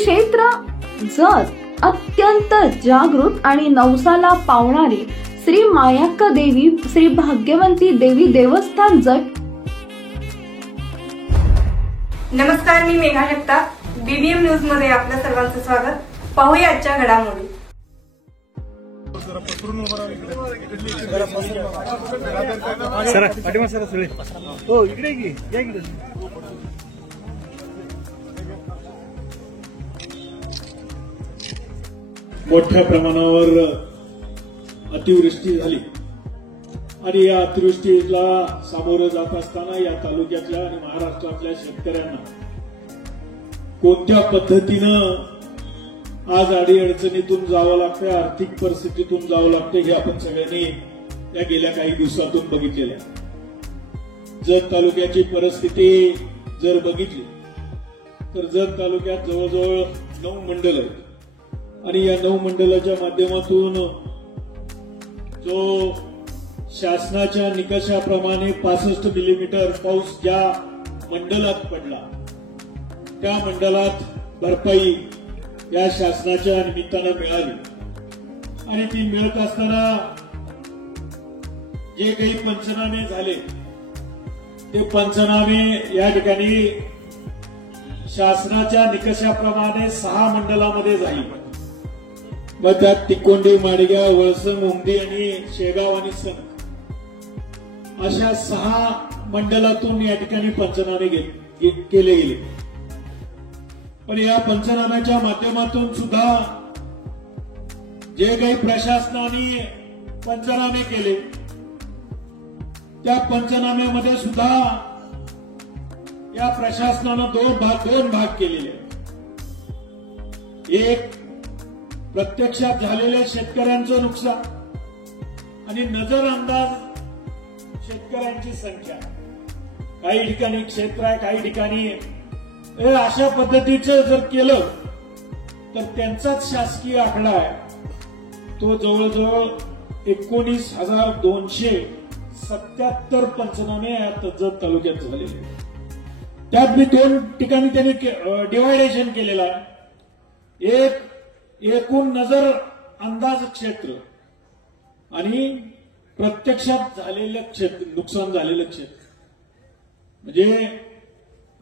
क्षेत्र जत अत्यंत जागृत आणि नवसाला पावणारी श्री मायाक्का देवी श्री भाग्यवंती देवी देवस्थान जत. नमस्कार, मी मेघा जगताप. बीबीएम न्यूज मध्ये आपल्या सर्वांचं स्वागत. पाहूया आजच्या घडामोडी. मोठ्या प्रमाणावर अतिवृष्टी झाली आणि या अतिवृष्टीला सामोरं जात असताना या तालुक्यातल्या आणि महाराष्ट्रातल्या शेतकऱ्यांना कोणत्या पद्धतीनं आज अडीअडचणीतून जावं लागतंय, आर्थिक परिस्थितीतून जावं लागतंय, हे आपण सगळ्यांनी या गेल्या काही दिवसातून बघितलेलं आहे. जत तालुक्याची परिस्थिती जर बघितली तर जत तालुक्यात जवळजवळ 9 मंडल आहेत आणि या 9 मंडलाच्या माध्यमातून जो शासनाच्या निकषाप्रमाणे 65 मिलीमीटर पाऊस ज्या मंडलात पडला त्या मंडलात भरपाई या शासनाच्या निमित्तानं मिळाली आणि ती मिळत असताना जे काही पंचनामे झाले ते पंचनामे या ठिकाणी शासनाच्या निकषाप्रमाणे 6 मंडलामध्ये झाली. मग त्यात तिकोंडी, माडगाव, वळसंग, मुंगदी आणि शेगाव आणि सण अशा 6 मंडलातून या ठिकाणी पंचनामे केले गेले. पण या पंचनाम्याच्या माध्यमातून सुद्धा जे काही प्रशासनाने पंचनामे केले त्या पंचनाम्यामध्ये सुद्धा या प्रशासनानं दोन भाग केलेले. एक प्रत्यक्षात झालेल्या शेतकऱ्यांचं नुकसान आणि नजर अंदाज शेतकऱ्यांची संख्या. काही ठिकाणी क्षेत्र आहे, काही ठिकाणी अशा पद्धतीचं जर केलं तर त्यांचाच शासकीय आकडा आहे तो जवळजवळ 19,277 पंचनामे जत तालुक्यात झालेले. त्यात मी 2 ठिकाणी त्यांनी डिवायडेशन केलेलं आहे. एक एकूण नजर अंदाज क्षेत्र आणि प्रत्यक्षात झालेलं क्षेत्र, नुकसान झालेलं क्षेत्र. म्हणजे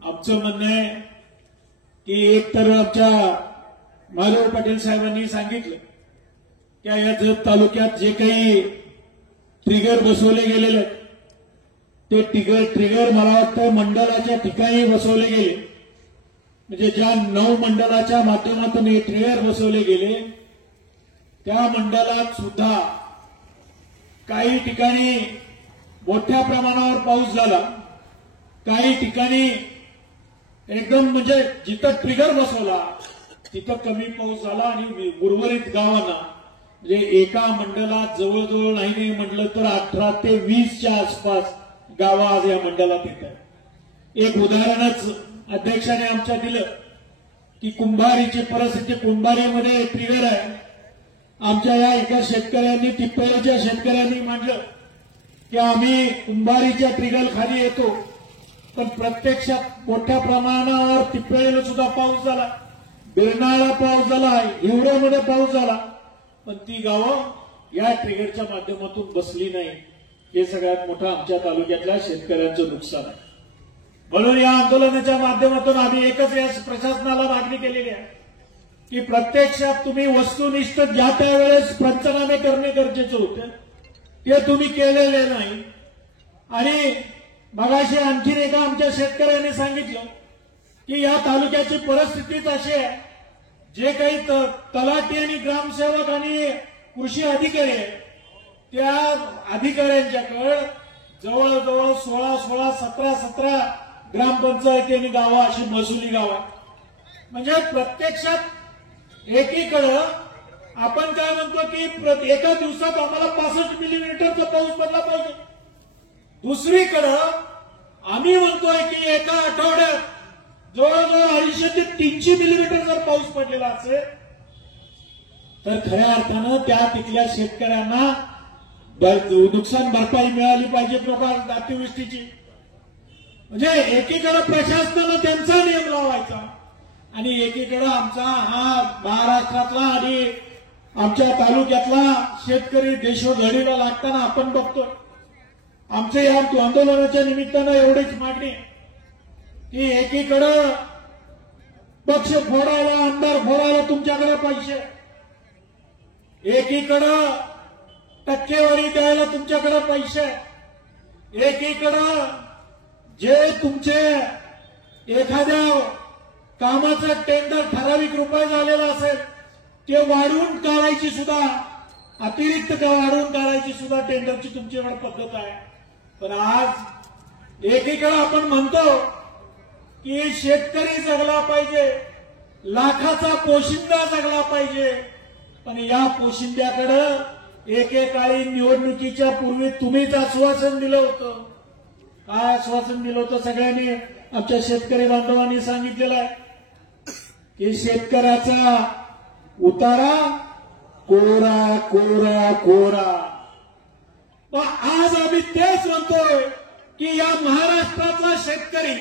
आमचं म्हणणं आहे की एक तर आमच्या महादेव पाटील साहेबांनी सांगितलं की या जत तालुक्यात जे काही ट्रिगर बसवले गेलेले ते ट्रिगर मला वाटतं मंडळाच्या ठिकाणी बसवले गेले. म्हणजे ज्या 9 मंडळाच्या माध्यमातून हे ट्रिगर बसवले गेले त्या मंडळात सुद्धा काही ठिकाणी मोठ्या प्रमाणावर पाऊस झाला, काही ठिकाणी एकदम म्हणजे जिथं ट्रिगर बसवला तिथं कमी पाऊस झाला आणि उर्वरित गावांना म्हणजे एका मंडलात जवळजवळ नाही म्हटलं तर 18 ते 20च्या आसपास गावं आज या मंडलात येतात. एक उदाहरणच अध्यक्षाने आमच्या दिलं की कुंभारीची परिस्थिती. कुंभारीमध्ये ट्रिगर आहे. आमच्या या एका शेतकऱ्यांनी, टिप्परीच्या शेतकऱ्यांनी म्हटलं की आम्ही कुंभारीच्या ट्रिगर खाली येतो, पण प्रत्यक्षात मोठ्या प्रमाणावर टिप्पळीला सुद्धा पाऊस झाला, बेरनाळा पाऊस झाला, हिवऱ्यामध्ये पाऊस झाला, पण ती गावं या ट्रिगरच्या माध्यमातून बसली नाही. हे सगळ्यात मोठं आमच्या तालुक्यातल्या शेतकऱ्यांचं नुकसान आहे. म्हणून या आंदोलनाच्या माध्यमातून आम्ही एकच या प्रशासनाला मागणी केलेली आहे की प्रत्यक्षात तुम्ही वस्तुनिष्ठ ज्या त्यावेळेस पंचनामे करणे गरजेचं होतं ते तुम्ही केलेले नाही. आणि मगाशी आणखीन एका आमच्या शेतकऱ्यांनी सांगितलं की या तालुक्याची परिस्थितीच अशी आहे, जे काही तलाठी आणि ग्रामसेवक आणि कृषी अधिकारी आहेत त्या अधिकाऱ्यांच्याकडे जवळजवळ 16, 17 ग्रामपंचायती आणि गावं अशी महसुली गावं आहेत. म्हणजे प्रत्यक्षात एकीकडं आपण काय म्हणतो की एका दिवसात आम्हाला 65 मिलीमीटरचा पाऊस पडला पाहिजे, दुसरीकडं आम्ही म्हणतोय की एका आठवड्यात जवळजवळ 250 ते 300 मिलीमीटर जर पाऊस पडलेला असेल तर खऱ्या अर्थानं त्या तिथल्या शेतकऱ्यांना नुकसान भरपाई मिळाली पाहिजे प्रकार अतिवृष्टीची. म्हणजे एकीकडे प्रशासनानं त्यांचा नियम लावायचा आणि एकीकडे आमचा हा महाराष्ट्रातला आणि आमच्या तालुक्यातला शेतकरी देशोधडीला लागताना आपण बघतोय. आमच्या या आंदोलनाच्या निमित्तानं एवढीच मागणी की एकीकडं पक्ष फोडायला, आमदार फोडायला तुमच्याकडे पैसे, एकीकडं टक्केवारी द्यायला तुमच्याकडे पैसे, एकीकडं जे तुमचे एखाद्या कामाचं टेंडर ठराविक रुपये झालेलं असेल ते वाढवून काढायची सुद्धा, अतिरिक्त वाढवून काढायची सुद्धा टेंडरची तुमच्याकडे पद्धत आहे. पण आज एकीकडे आपण म्हणतो की शेतकरी जगला पाहिजे, लाखाचा पोशिंदा जगला पाहिजे, पण या पोशिंद्याकडे एकेकाळी निवडणुकीच्या पूर्वी तुम्हीच आश्वासन दिलं होतं. काय आश्वासन दिलं होतं? सगळ्यांनी आमच्या शेतकरी बांधवांनी सांगितलेलं आहे की शेतकऱ्याचा उतारा कोरा कोरा कोरा. पण आज आम्ही तेच म्हणतोय की या महाराष्ट्रातला शेतकरी,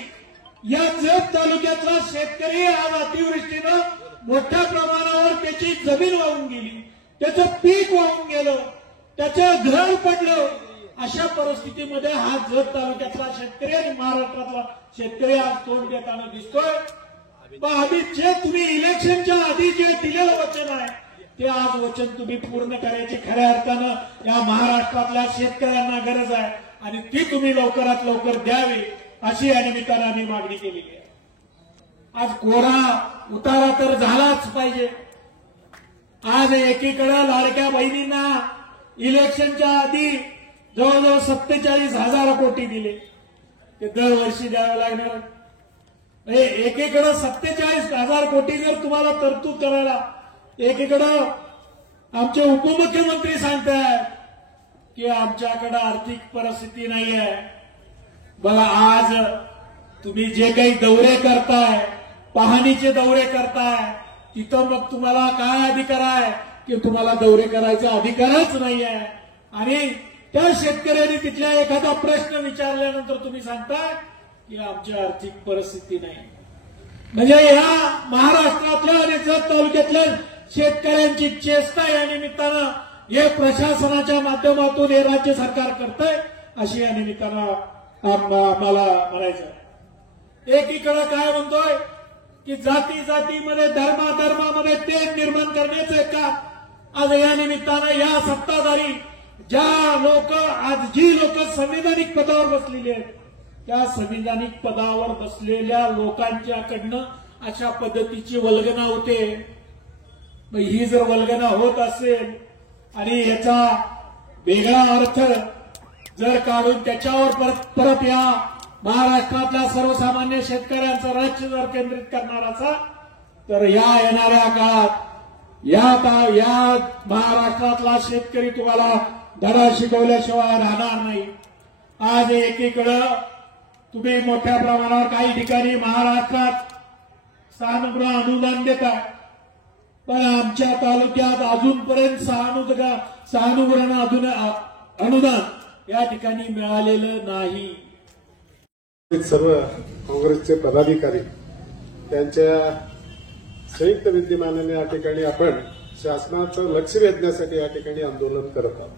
या जत तालुक्यातला शेतकरी आज अतिवृष्टीनं मोठ्या प्रमाणावर त्याची जमीन वाहून गेली, त्याचं पीक वाहून गेलं, त्याचं घर पडलं. अशा परिस्थितीमध्ये हा जत तालुक्यातला शेतकरी आणि महाराष्ट्रातला शेतकरी आज तोंड देताना दिसतोय. पण आधी जे तुम्ही इलेक्शनच्या आधी जे दिलेलं वचन आहे ते आज वचन तुम्ही पूर्ण करायची खऱ्या अर्थानं या महाराष्ट्रातल्या शेतकऱ्यांना गरज आहे आणि ती तुम्ही लवकरात लवकर द्यावी अशी या निमित्तानं आम्ही मागणी केलेली आहे. आज कोरा उतारा तर झालाच पाहिजे. आज एकीकडे लाडक्या बहिणींना इलेक्शनच्या आधी जवळजवळ 47,000 कोटी दिले, ते दरवर्षी द्यावे लागणार. एकीकडे 47,000 कोटी जर तुम्हाला तरतूद करायला, एकीकडं आमचे उपमुख्यमंत्री सांगतायत की आमच्याकडे आर्थिक परिस्थिती नाही आहे. बघा, आज तुम्ही जे काही दौरे करताय, पाहणीचे दौरे करताय, तिथं मग तुम्हाला काय अधिकार आहे की तुम्हाला दौरे करायचा अधिकारच नाही आहे. आणि त्या शेतकऱ्यांनी तिथल्या एखादा प्रश्न विचारल्यानंतर तुम्ही सांगताय की आमची आर्थिक परिस्थिती नाही. म्हणजे या महाराष्ट्रातल्या आणि जत तालुक्यातल्या शेतकऱ्यांची चेष्टा या निमित्तानं हे प्रशासनाच्या माध्यमातून हे राज्य सरकार करतंय अशी या निमित्तानं आम्हाला म्हणायचं आहे. एकीकडे काय म्हणतोय की जाती जातीमध्ये, धर्माधर्मामध्ये तेढ निर्माण करण्याचं का आज या निमित्तानं या सत्ताधारी जी लोक संविधानिक पदावर बसलेली आहेत त्या संविधानिक पदावर बसलेल्या लोकांच्याकडनं अशा पद्धतीची वल्गना होते. ही जर वल्गना होत असेल आणि याचा वेगळा अर्थ जर काढून त्याच्यावर परत या महाराष्ट्रातल्या सर्वसामान्य शेतकऱ्यांचं राज्य जर केंद्रित करणार असा तर या येणाऱ्या काळात या महाराष्ट्रातला शेतकरी तुम्हाला धडा शिकवल्याशिवाय राहणार नाही. आज एकीकडं तुम्ही मोठ्या प्रमाणावर काही ठिकाणी महाराष्ट्रात सहानुभूती अनुदान देता, पण आमच्या तालुक्यात अजूनपर्यंत सहानुभूती अनुदान या ठिकाणी मिळालेलं नाही. सर्व काँग्रेसचे पदाधिकारी त्यांच्या संयुक्त विद्यमानाने या ठिकाणी आपण शासनाचं लक्ष वेधण्यासाठी या ठिकाणी आंदोलन करत आहोत.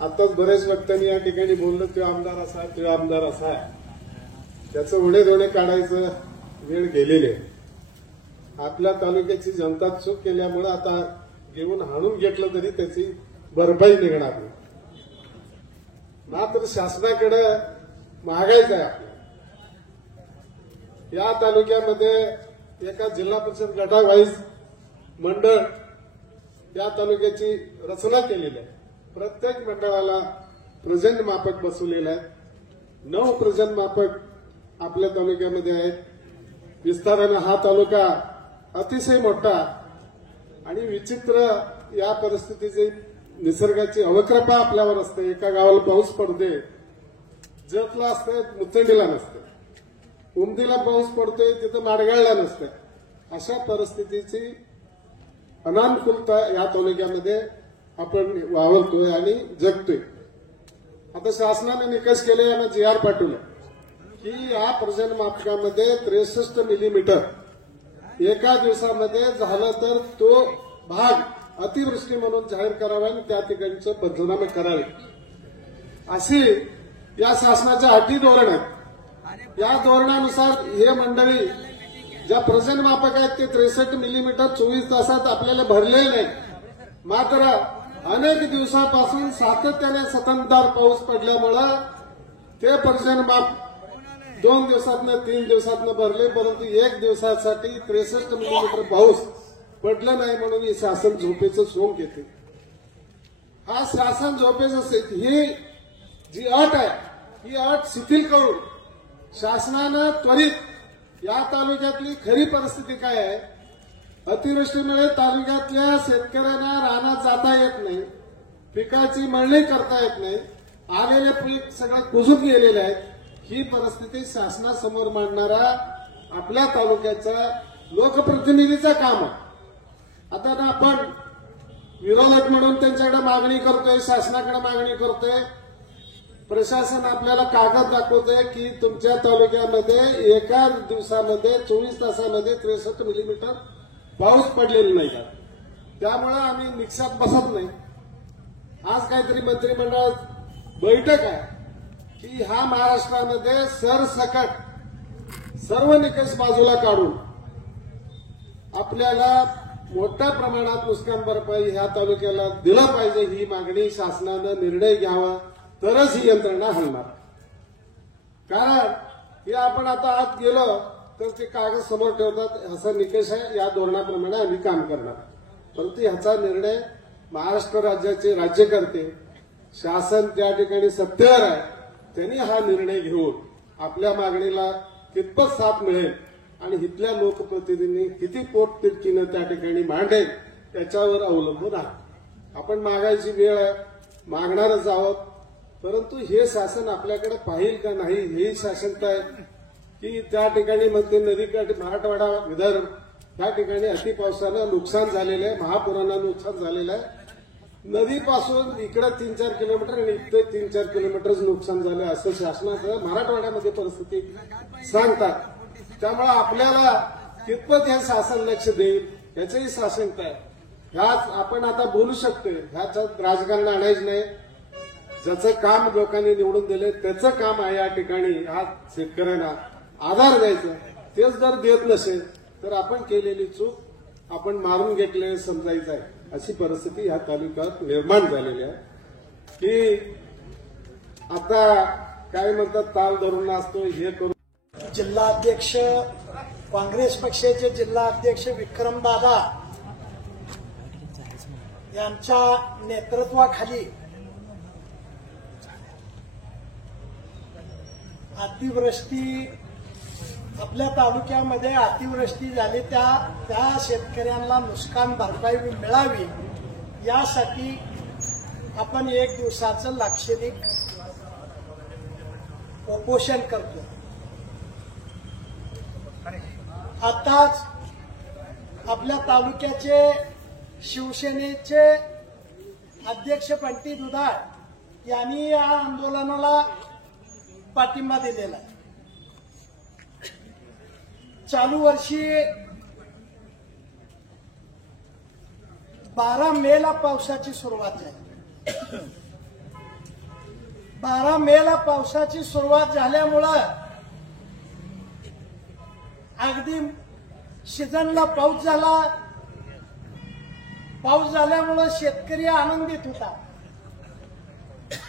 आताच बरेच वक्त्यांनी या ठिकाणी बोललं तो आमदार असा आहे, तो आमदार असा आहे, त्याचं उणे काढायचं वेळ गेलेली आहे. आपल्या तालुक्याची जनता चूक केल्यामुळे आता घेऊन हाणून घेतलं तरी त्याची भरपाई निघणार नाही. मात्र शासनाकडे मागायचं आहे आपल्याला. या तालुक्यामध्ये एका जिल्हा परिषद गटावाईज मंडळ या तालुक्याची रचना केलेली आहे. प्रत्येक मंडळाला प्रजन मापक बसवलेलं आहे. 9 प्रजन मापक आपल्या तालुक्यामध्ये आहेत. विस्तारानं हा तालुका अतिशय मोठा आणि विचित्र या परिस्थितीची निसर्गाची अवकृपा आपल्यावर असते. एका गावाला पाऊस पडते, जतला असतंय, मुचंडीला नसते. उमदीला पाऊस पडतोय, तिथं माडगाळला नसतं. अशा परिस्थितीची अनानुकूलता या तालुक्यामध्ये आपण वावरतोय आणि जगतोय. आता शासनाने निकष केले, यांना GR पाठवलं की या प्रजन मापकामध्ये 63 मिलीमीटर एका दिवसामध्ये झालं तर तो भाग अतिवृष्टी म्हणून जाहीर करावा आणि त्या ठिकाणचे पंचनामे करावे, अशी या शासनाच्या अटी धोरण आहेत. या धोरणानुसार हे मंडळी ज्या प्रजनमापक आहेत ते 63 मिलीमीटर 24 तासात आपल्याला भरलेले नाही. मात्र अनेक दिवसापासून सातत्याने सततधार पाऊस पडल्यामुळं ते पर्जन्यमाप 2 दिवसातनं 3 दिवसातनं भरले, परंतु 1 दिवसासाठी 63 मिलीमीटर पाऊस पडलं नाही म्हणून ही शासन झोपेचं सोंग घेते. हा शासन झोपेचं ही जी अट आहे ही अट शिथिल करून शासनानं त्वरित या तालुक्यातली खरी परिस्थिती काय आहे, अतिवृष्टीमुळे तालुक्यातल्या शेतकऱ्यांना रानात जाता येत नाही, पिकाची मळणी करता येत नाही, आलेले पीक सगळं कुजून गेलेले आहेत. ही परिस्थिती शासनासमोर मांडणारा आपल्या तालुक्याचा लोकप्रतिनिधीचं काम आहे. आता ना आपण विरोधक म्हणून त्यांच्याकडे मागणी करतोय, शासनाकडे मागणी करतोय, प्रशासन आपल्याला कागद दाखवतोय की तुमच्या तालुक्यामध्ये एका दिवसामध्ये 24 तासामध्ये 63 मिलीमीटर पाऊस पडलेला नाही का, त्यामुळे आम्ही निक्षात बसत नाही. आज काहीतरी मंत्रिमंडळात बैठक आहे की हा महाराष्ट्रामध्ये सरसकट सर्व निकष बाजूला काढून आपल्याला मोठ्या प्रमाणात नुकसान भरपाई ह्या तालुक्याला दिलं पाहिजे, ही मागणी शासनानं निर्णय घ्यावा, तरच ही यंत्रणा हलणार. कारण हे आपण आता आत गेलो तर ते कागद समोर ठेवतात, असा निकष आहे, या धोरणाप्रमाणे आम्ही काम करणार. परंतु ह्याचा निर्णय महाराष्ट्र राज्याचे राज्यकर्ते, शासन त्या ठिकाणी सत्तेवर आहे, त्यांनी हा निर्णय घेऊन आपल्या मागणीला कितपत साथ मिळेल आणि इथल्या लोकप्रतिनिधींनी किती पोटतिडकीनं त्या ठिकाणी मांडेल त्याच्यावर अवलंबून आहे. आपण मागायची वेळ आहे, मागणारच आहोत, परंतु हे शासन आपल्याकडे पाहिल का नाही हेही शासनता आहे की त्या ठिकाणी मध्य नदीकाठी मराठवाडा, विदर्भ त्या ठिकाणी अतिपावसानं नुकसान झालेलं आहे, महापुरानं नुकसान झालेलं आहे. नदीपासून इकडे 3-4 किलोमीटर आणि इथे 3-4 किलोमीटरच नुकसान झालं असं शासनाचं मराठवाड्यामध्ये परिस्थिती सांगतात. त्यामुळे आपल्याला कितपत हे शासन लक्ष देईल याचंही शासनता आहे. ह्याच आपण आता बोलू शकतोय, ह्याच्यात राजकारण आणायचं नाही. ज्याचं काम लोकांनी निवडून दिले त्याचं काम आहे या ठिकाणी ह्या शेतकऱ्यांना आधार द्यायचा. तेच जर देत नसेल तर आपण केलेली चूक आपण मारून घेतले समजायचं आहे, अशी परिस्थिती ह्या तालुक्यात निर्माण झालेली आहे. की आता काय म्हणतात ताल धरून असतो हे करून. जिल्हाध्यक्ष काँग्रेस पक्षाचे जिल्हाध्यक्ष विक्रमदादा यांच्या नेतृत्वाखाली अतिवृष्टी आपल्या तालुक्यामध्ये अतिवृष्टी झाली, त्या शेतकऱ्यांना नुकसान भरपाई मिळावी यासाठी आपण 1 दिवसाचं लाक्षणिक उपोषण करतो. आताच आपल्या तालुक्याचे शिवसेनेचे अध्यक्ष बंटी दुधाळ यांनी या आंदोलनाला पाठिंबा दिलेला आहे. चालू वर्षी 12 मेला पावसाची सुरुवात झाली. 12 मेला पावसाची सुरुवात झाल्यामुळं अगदी सीझनला पाऊस झाला. पाऊस झाल्यामुळं शेतकरी आनंदित होता.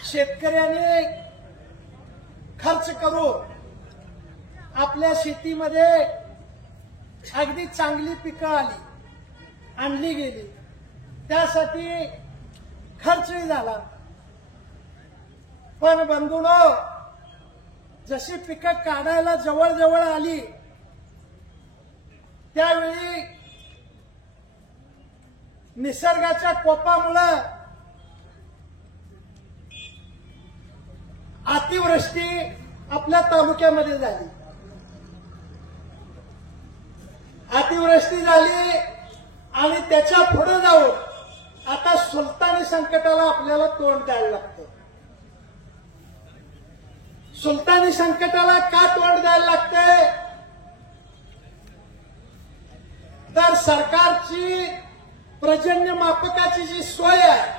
शेतकऱ्याने खर्च करून आपल्या शेतीमध्ये अगदी चांगली पिकं आणली गेली, त्यासाठी खर्चही झाला. पण बंधूंनो, जशी पिकं काढायला जवळ आली त्यावेळी निसर्गाच्या कोपामुळं अतिवृष्टी आपल्या तालुक्यामध्ये झाली. अतिवृष्टी झाली आणि त्याच्या पुढे जाऊन आता सुलतानी संकटाला आपल्याला तोंड द्यायला लागतं. सुलतानी संकटाला का तोंड द्यायला लागतंय? सरकारची पर्जन्य मापकाची जी सोय आहे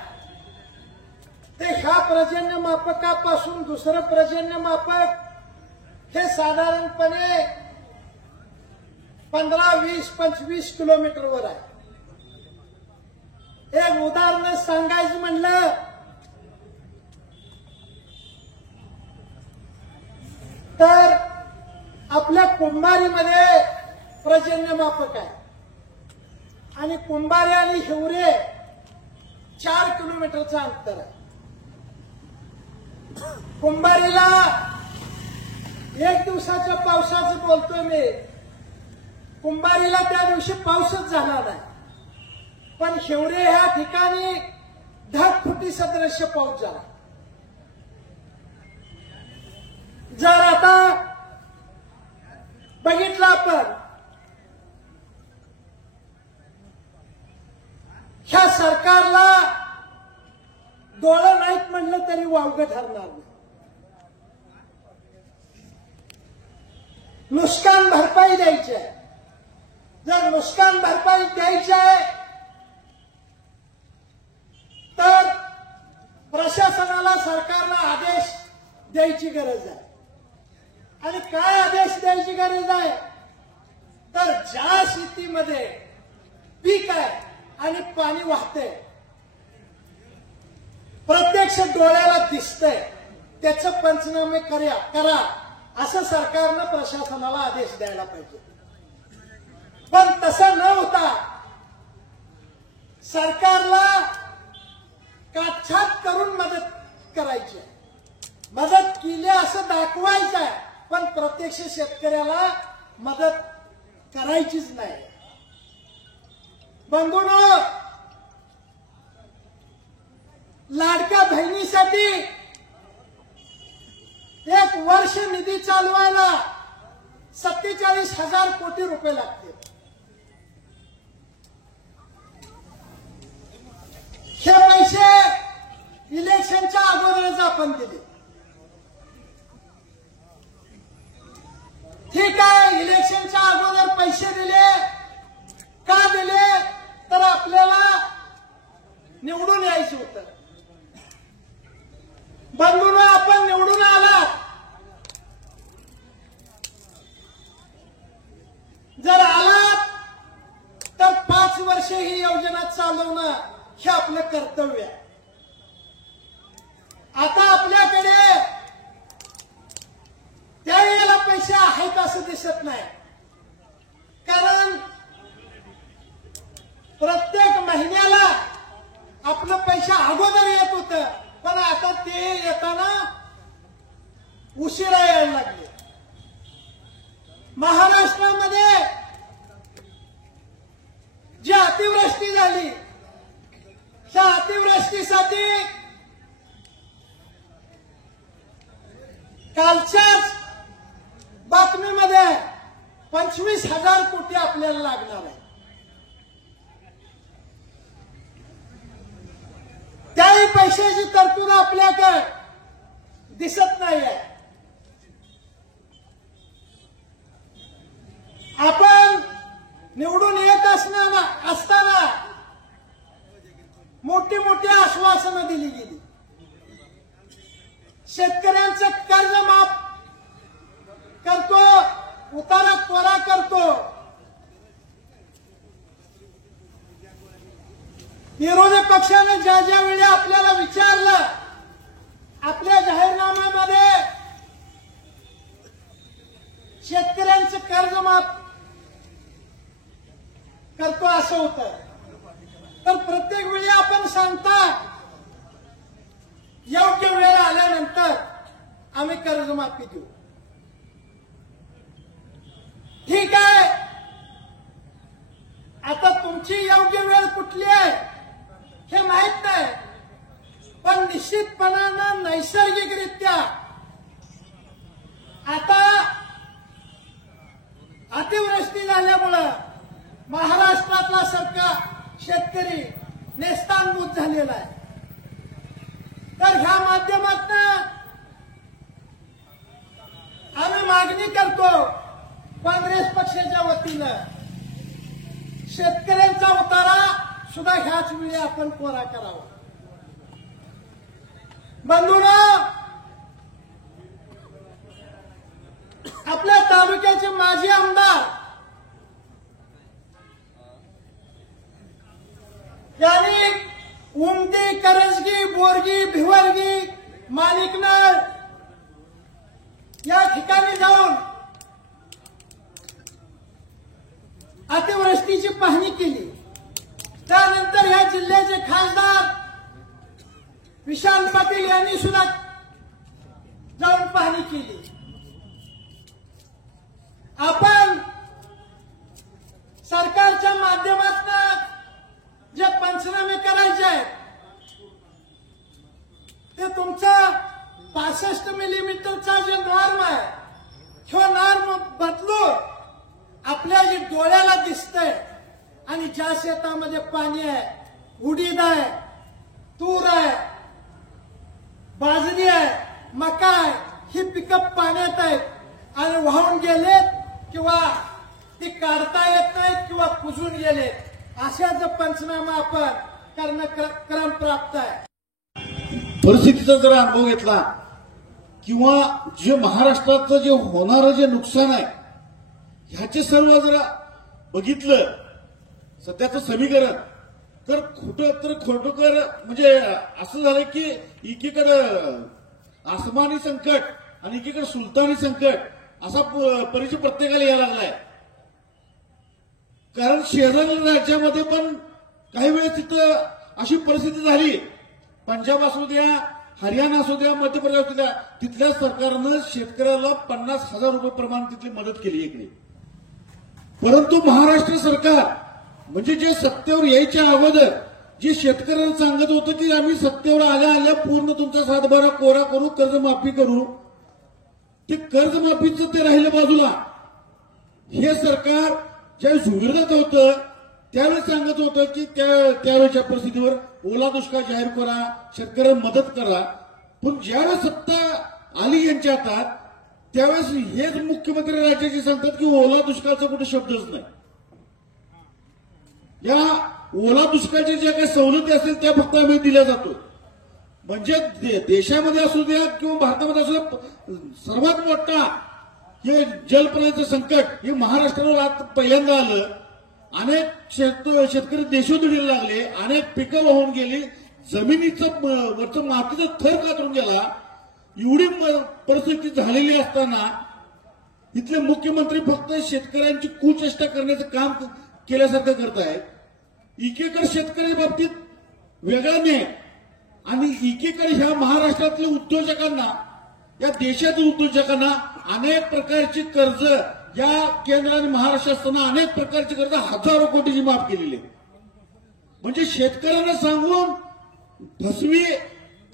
ते ह्या पर्जन्य मापकापासून दुसरं पर्जन्य मापक हे साधारणपणे 15, 20, 25 किलोमीटरवर आहे. एक उदाहरण सांगायचं म्हणलं तर आपल्या कुंभारीमध्ये पर्जन्य मापक आहे आणि कुंभारी आणि हिवरे 4 किलोमीटरचं अंतर आहे. कुंभारीला एक दिवसाच्या पावसाचं बोलतोय मी, कुंभारीला त्या दिवशी पाऊसच झाला नाही, पण हिवरे ह्या ठिकाणी ढगफुटी सदृश्य पाऊस झाला. जर आता बघितलं आपण ह्या सरकारला डोळं नाहीत म्हणलं तरी वावगं ठरणार नाही. नुकसान भरपाई द्यायची आहे. जर नुकसान भरपाई द्यायची आहे तर प्रशासनाला सरकारला आदेश द्यायची गरज आहे. आणि काय आदेश द्यायची गरज आहे तर ज्या शेतीमध्ये पीक आहे आणि पाणी वाहते प्रत्यक्ष डोळ्याला दिसतंय त्याचं पंचनामे करा असं सरकारनं प्रशासनाला आदेश द्यायला पाहिजे. पण तसं न होता सरकारला काटछाट करून मदत करायची, मदत केली असं दाखवायचं आहे, पण प्रत्यक्ष शेतकऱ्याला मदत करायचीच नाही. बंधूंनो, लाडक्या बहिणीसाठी 1 वर्ष निधी चालवायला 47,000 कोटी रुपये लागतील. हे पैसे इलेक्शनच्या अगोदरच आपण दिले. ठीक आहे, इलेक्शनच्या अगोदर पैसे दिले. का दिले तर आपल्याला निवडून यायचं होतं. बंधूंनो, आपण निवडून आला, जर आलात तर 5 वर्ष ही योजना चालवणं हे आपलं कर्तव्य आहे. आता आपल्याकडे त्यावेळेला पैसे आहेत असं दिसत नाही, कारण प्रत्येक महिन्याला आपलं पैसे अगोदर येत होतं, पण आता ते येताना उशिरा यायला लागले. महाराष्ट्रामध्ये जी अतिवृष्टी झाली त्या अतिवृष्टीसाठी कालच्याच बातमीमध्ये 25,000 कोटी आपल्याला लागणार आहे. त्याही पैशाची तरतूद आपल्याकडे दिसत नाहीये. आपण निवडून येत असताना मोठी मोठी आश्वासनं दिली गेली. शेतकऱ्यांचं कर्ज माफ करतो, उतारा त्वरा करतो. विरोधी पक्षाने ज्या ज्या वेळी आपल्याला विचारलं, आपल्या जाहीरनाम्यामध्ये शेतकऱ्यांचं कर्ज माफ करतो असं होतं, तर प्रत्येक वेळी आपण सांगता योग्य वेळ आल्यानंतर आम्ही कर्जमाफी देऊ. ठीक आहे, आता तुमची योग्य वेळ कुठली आहे हे माहित नाही, पण निश्चितपणानं नैसर्गिकरित्या आता अतिवृष्टी झाल्यामुळं महाराष्ट्रातला शेतकरी नेस्तानभूत झालेला आहे. तर ह्या माध्यमातून आम्ही मागणी करतो काँग्रेस पक्षाच्या वतीनं, शेतकऱ्यांचा उतारा सुद्धा ह्याच वेळी आपण कोरा करावा. बंधूंनो, आपल्या तालुक्याचे माजी आमदार यांनी उमदी, करंजगी, बोरगी, भिवरगी, माणिकनळ या ठिकाणी जाऊन अतिवृष्टीची पाहणी केली. त्यानंतर या जिल्ह्याचे खासदार विशाल पाटील यांनी सुद्धा जाऊन पाहणी केली. आपण सरकारच्या माध्यमातून जे पंचनामे करायचे आहेत ते तुमचा 65 मिलीमीटरचा जे नॉर्म आहे तो नॉर्म बदलून आपल्या जे डोळ्याला दिसतंय आणि ज्या शेतामध्ये पाणी आहे, उडीद आहे, तूर आहे, बाजरी आहे, मका आहे, ही पिकं पाण्यात आहेत आणि वाहून गेलेत किंवा ती काढता येत नाहीत किंवा कुजून गेलेत, अशाच पंचनामा आपण करणं क्रमप्राप्त आहे. परिस्थितीचा जरा अनुभव घेतला किंवा जे महाराष्ट्राचं जे होणारं जे नुकसान आहे ह्याचे सर्व जरा बघितलं सध्याचं समीकरण तर खोटकर म्हणजे असं झालं की एकीकडे आसमानी संकट आणि एकीकडे सुलतानी संकट असा परिचय प्रत्येकाला यायला लागलाय. कारण शहरातील राज्यामध्ये पण काही वेळेस तिथं अशी परिस्थिती झाली, पंजाब असू द्या, हरियाणा असू द्या, मध्य प्रदेश असू द्या, तिथल्या सरकारनं शेतकऱ्याला 50,000 रुपये प्रमाण तिथली मदत केली इकडे. परंतु महाराष्ट्र सरकार म्हणजे जे सत्तेवर यायच्या अगोदर जे शेतकऱ्यांना सांगत होतं की आम्ही सत्तेवर आल्या पूर्ण तुमचा 7/12 कोरा करू, कर्जमाफी करू, ते कर्जमाफीचं ते राहिलं बाजूला. हे सरकार ज्यावेळेस विरोधात होतं त्यावेळेस सांगत होतं की त्यावेळेच्या परिस्थितीवर ओला दुष्काळ जाहीर करा, शेतकऱ्यांना मदत करा. पण ज्यावेळेस सत्ता आली यांच्या हातात त्यावेळेस हेच मुख्यमंत्री राज्याचे सांगतात की ओला दुष्काळचा कुठे शब्दच नाही. या ओला दुष्काळच्या ज्या काही सवलती असतील त्या फक्त आम्ही दिल्या जातो. म्हणजे देशामध्ये असू द्या किंवा भारतामध्ये असू द्या सर्वात मोठा हे जलप्रलयाचं संकट हे महाराष्ट्राला आता पहिल्यांदा आलं. अनेक शेतकरी देशोधडीला लागले, अनेक पिकं वाहून गेली, जमिनीचं वरचं मातीचा थर कातरून गेला. एवढी परिस्थिती झालेली असताना इथले मुख्यमंत्री फक्त शेतकऱ्यांची कुचेष्टा करण्याचं काम केल्यासारखं करतायत. एकीकडे शेतकऱ्यांच्या बाबतीत वेगळा नाही आणि एकीकडे ह्या महाराष्ट्रातल्या उद्योजकांना, या देशातील उद्योजकांना अनेक प्रकारची कर्ज या केंद्र आणि महाराष्ट्र असताना अनेक प्रकारची कर्ज हजारो कोटीची माफ केलेली. म्हणजे शेतकऱ्यांना सांगून फसवी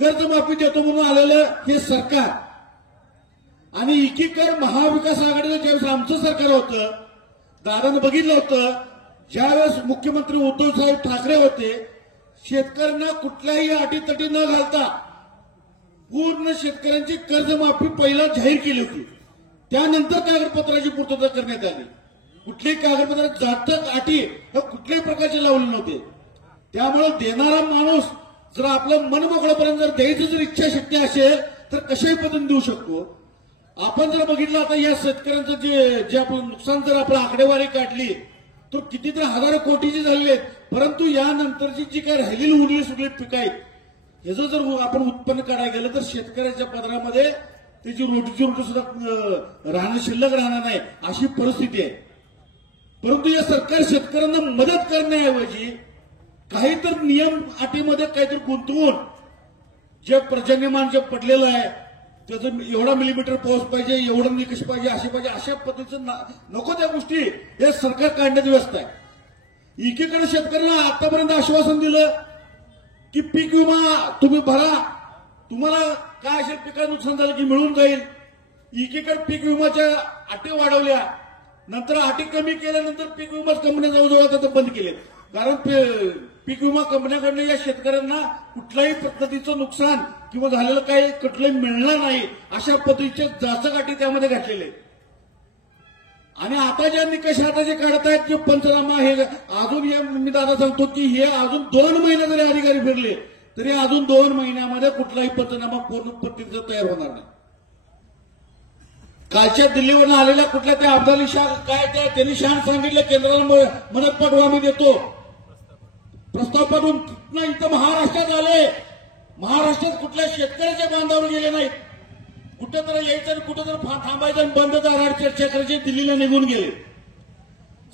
कर्जमाफी देतो म्हणून आलेलं हे सरकार आणि एकीकडे महाविकास आघाडीला ज्यावेळेस आमचं सरकार होतं, दादानं बघितलं होतं ज्यावेळेस मुख्यमंत्री उद्धव साहेब ठाकरे होते, शेतकऱ्यांना कुठल्याही अटीतटी न घालता पूर्ण शेतकऱ्यांची कर्जमाफी पहिला जाहीर केली होती. त्यानंतर कागदपत्राची पूर्तता करण्यात आली. कुठल्याही कागदपत्रात जातक अटी कुठल्याही प्रकारचे लावले नव्हते. त्यामुळे देणारा माणूस जर आपलं मन मोकळेपर्यंत जर द्यायची जर इच्छाशक्ती असेल तर कशाही पद्धतीने देऊ शकतो. आपण जर बघितलं आता या शेतकऱ्यांचं जे आपलं नुकसान जर आपण आकडेवारी काढली तर कितीतरी हजारो कोटीची झालेली आहेत. परंतु यानंतरची जी काही राहिलेली उरली सुरली पिकं आहेत ह्याचं जर आपण उत्पन्न काढायला गेलं तर शेतकऱ्याच्या पदरामध्ये त्याची रोटीची रोटी सुद्धा राहणं शिल्लक राहणार नाही अशी परिस्थिती आहे. परंतु या सरकार शेतकऱ्यांना मदत करण्याऐवजी काहीतरी नियम अटीमध्ये काहीतरी गुंतवून जे पर्जन्यमान जे पडलेलं आहे त्याचं एवढा मिलीमीटर पाऊस पाहिजे, एवढं निकष पाहिजे, अशा पद्धतीचं नको त्या गोष्टी हे सरकार काढण्यात व्यस्त आहे. एकीकडे शेतकऱ्यांना आतापर्यंत आश्वासन दिलं की पीक विमा तुम्ही भरा, तुम्हाला काय असेल पिकाचं नुकसान झालं की मिळून जाईल. एकीकडे पीक विमाच्या अटी वाढवल्या, नंतर अटी कमी केल्यानंतर पीक विमा कंपन्या जवळजवळ आता बंद केले. कारण पीक विमा कंपन्याकडनं या शेतकऱ्यांना कुठल्याही पद्धतीचं नुकसान किंवा झालेलं काही कुठलंही मिळणार नाही अशा पद्धतीच्या जाचक अटी त्यामध्ये घातलेले. आणि आता ज्या निकष आता जे काढतायत की पंचनामा हे अजून हे मी दादा सांगतो की हे अजून 2 महिने जरी अधिकारी फिरले तरी अजून 2 महिन्यामध्ये कुठलाही पंचनामा पूर्ण पद्धतीचा तयार होणार नाही. कालच्या दिल्लीवरून आलेल्या कुठल्या त्या अब्दाली शाह काय त्या त्यांनी शान सांगितलं केंद्राला मदत पाठवून आम्ही देतो. प्रस्ताव पाठवून इथं महाराष्ट्रात आले. महाराष्ट्रात कुठल्या शेतकऱ्याच्या बांधावर गेले नाहीत. कुठं तर यायचं आणि कुठं तर थांबायचं आणि बंद दारावर चर्चा करायची दिल्लीला निघून गेले.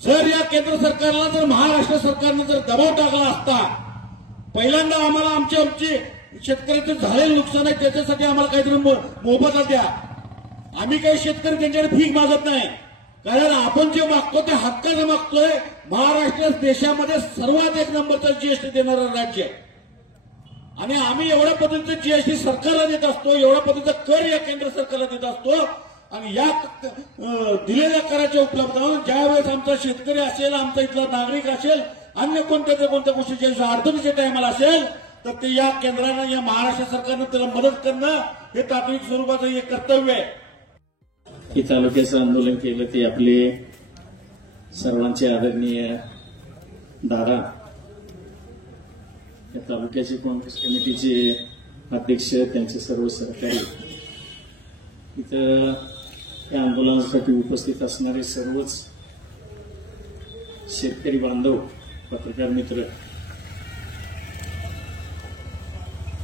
जर या केंद्र सरकारला जर महाराष्ट्र सरकारनं जर दबाव टाकला असता, पहिल्यांदा आम्हाला आमचे शेतकऱ्याचं झालेलं नुकसान आहे त्याच्यासाठी आम्हाला काहीतरी मोबदला द्या. आम्ही काही शेतकरी त्यांच्याकडे भीक मागत नाही, कारण आपण जे मागतो ते हक्कानं मागतोय. महाराष्ट्र देशामध्ये सर्वात 1 नंबरचा जीएसटी देणारं राज्य आहे आणि आम्ही एवढ्या पद्धतीचं जीएसटी सरकारला देत असतो, एवढ्या पद्धतीचा कर या केंद्र सरकारला देत असतो. आणि या दिलेल्या कराच्या उपलब्धतेवर ज्यावेळेस आमचा शेतकरी असेल, आमचा इथला नागरिक असेल, अन्य कोणत्या गोष्टीच्या अडचणीच्या टायमाला असेल तर ते या केंद्रानं या महाराष्ट्र सरकारनं त्याला मदत करणं हे तात्विक स्वरूपाचं एक कर्तव्य आहे. की तालुक्याचं आंदोलन केलं ते आपले सर्वांचे आदरणीय दादा, या तालुक्याचे काँग्रेस कमिटीचे अध्यक्ष, त्यांचे सर्व सहकारी, इथं या आंदोलनासाठी उपस्थित असणारे सर्वच शेतकरी बांधव, पत्रकार मित्र,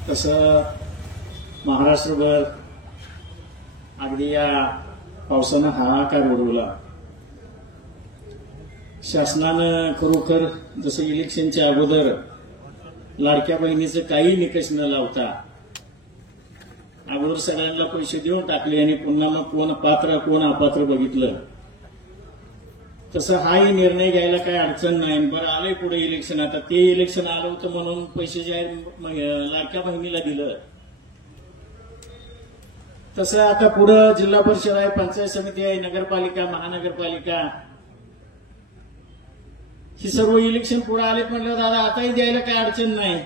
तसं महाराष्ट्रभर अगदी या पावसानं हाहाकार उडवला. शासनानं खरोखर जसं इलेक्शनच्या अगोदर लाडक्या बहिणीचं काही निकष न लावता अगोदर सगळ्यांना पैसे देऊन टाकले आणि पुन्हा मग कोण पात्र कोण अपात्र बघितलं, तसं हाही निर्णय घ्यायला काही अडचण नाही. बरं आलंय पुढे इलेक्शन, आता ते इलेक्शन आलं होतं म्हणून पैसे जाहीर लाडक्या बहिणीला दिलं. तसं आता पुढं जिल्हा परिषद आहे, पंचायत समिती आहे, नगरपालिका, महानगरपालिका, ही सर्व इलेक्शन पुढे आलेत म्हटलं दादा आताही द्यायला काही अडचण नाही.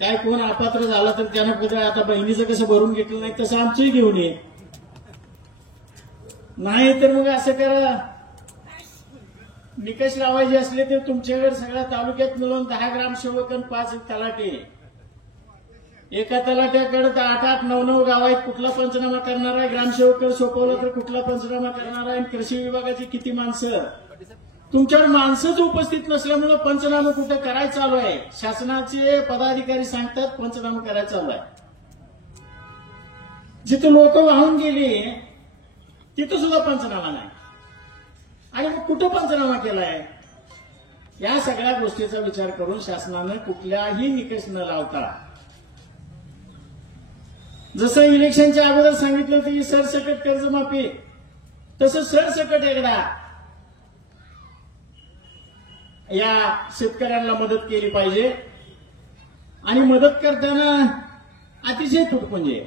काय कोण अपात्र झाला तर त्यानं पुढे आता बहिणीचं कसं भरून घेतलं नाही तसं आमचंही घेऊन ये, नाही तर मग असं करा, निकष लावायचे असले तर तुमच्याकडे सगळ्या तालुक्यात मिळून 10 ग्रामसेवक आणि 5 तलाटे, एका तलाट्याकडे 8-8, 9-9 गाव आहेत. कुठला पंचनामा करणार आहे? ग्रामसेवकाकडे सोपवलं तर कुठला पंचनामा करणार आहे? कृषी विभागाची किती माणसं? तुमच्याकडे माणसंच उपस्थित नसल्यामुळे पंचनामा कुठे करायचं चालू आहे. शासनाचे पदाधिकारी सांगतात पंचनामा करायचं चालू आहे. जिथे लोक वाहून गेली तिथं सुद्धा पंचनामा नाही. आणि मग कुठं पंचनामा केलाय? या सगळ्या गोष्टीचा विचार करून शासनानं कुठल्याही निकष न लावता, जसं इलेक्शनच्या अगोदर सांगितलं होतं की सरसकट कर्जमाफी, तसं सरसकट एकदा या शेतकऱ्यांना मदत केली पाहिजे. आणि मदत करताना अतिशय तुटपुंजे,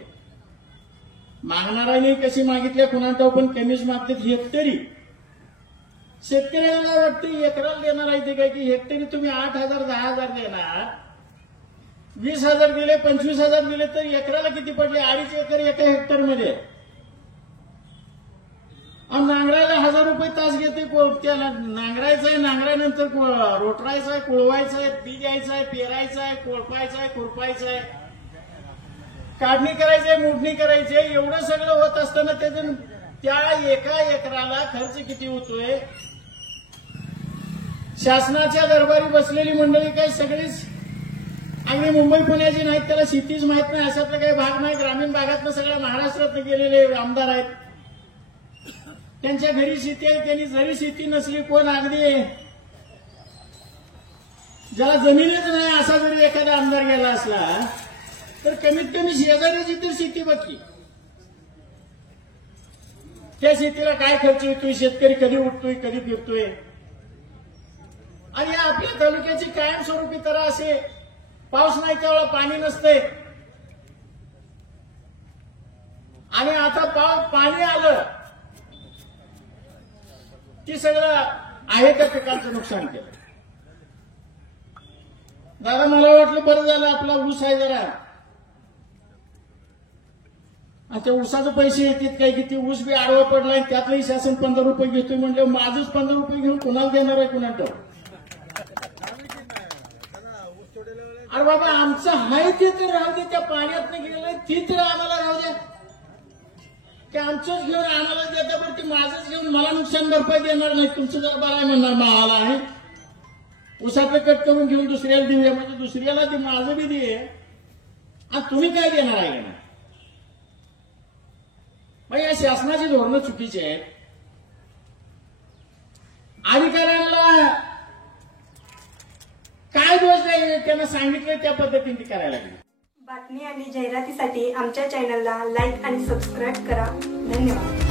मागणाऱ्याने कशी मागितल्या कुणाला पण कमीच मागतात. हेक्टरी शेतकऱ्याला वाटतं एकराला देणार आहे ते काय की हेक्टरी तुम्ही 8,000 10,000 देणार, 20,000 दिले 25,000 दिले तर एकराला किती पडले? 2.5 एकर एका हेक्टरमध्ये. आणि नांगरायला 1,000 रुपये तास घेते. त्याला नांगरायचं आहे, नांगरायनंतर रोटरायचं आहे, कुळवायचं आहे, बी घ्यायचं आहे, पेरायचं आहे, कोळपायचं आहे, खुरपायचं आहे, काढणी करायची आहे, मोडणी करायची आहे. एवढं सगळं होत असताना त्यातून त्या एका एकराला खर्च किती होतोय? शासनाच्या दरबारी बसलेली मंडळी काय सगळीच अगदी मुंबई पुण्याची नाहीत, त्याला शेतीच माहित नाही अशातला काही भाग नाही. ग्रामीण भागातनं सगळ्या महाराष्ट्रात गेलेले आमदार आहेत, त्यांच्या घरी शेती आहे. त्यांनी जरी शेती नसली, कोण अगदी ज्याला जमीनच नाही असा जरी एखादा आमदार गेला असला तर कमीत कमी शेजाऱ्याची तर शेती बघली, त्या शेतीला काय खर्च येतोय, शेतकरी कधी उठतोय कधी फिरतोय. आणि आपल्या तालुक्याची कायमस्वरूपी तर असे पाऊस नाही त्यावेळेला पाणी नसते, आणि आता पाणी आलं की सगळं आहे त्या पिकांचं नुकसान केलं. दादा मला वाटलं बरं झालं आपला ऊस आहे जरा, आणि त्या ऊसाचे पैसे येतात काय किती ऊस बी आडवा पडलाय त्यातलंही शासन 15 रुपये घेतोय म्हणले माझंच 15 रुपये घेऊन कुणाला देणार आहे कुणाला. अरे बाबा आमचं हाय ते तर राहू दे, त्या पाण्यातनं गेलंय ती तर आम्हाला राहू द्या. ते आमचंच घेऊन आम्हाला देता पण ते माझंच घेऊन मला नुकसान भरपाई देणार नाही. तुमचं जर बरं म्हणणार माळाला आहे ऊसाचं कट करून घेऊन दुसऱ्याला देऊया म्हणजे दुसऱ्याला ते माझं बी दे आणि तुम्ही काय देणार आहे ना. मग या शासनाची धोरणं चुकीची आहेत. अधिकाऱ्यांना काय दोष नाही त्यांना सांगितलं त्या पद्धतीने ती करायला लागली. बातमी आणि जाहिरातीसाठी आमच्या चॅनलला लाईक आणि सबस्क्राईब करा. धन्यवाद.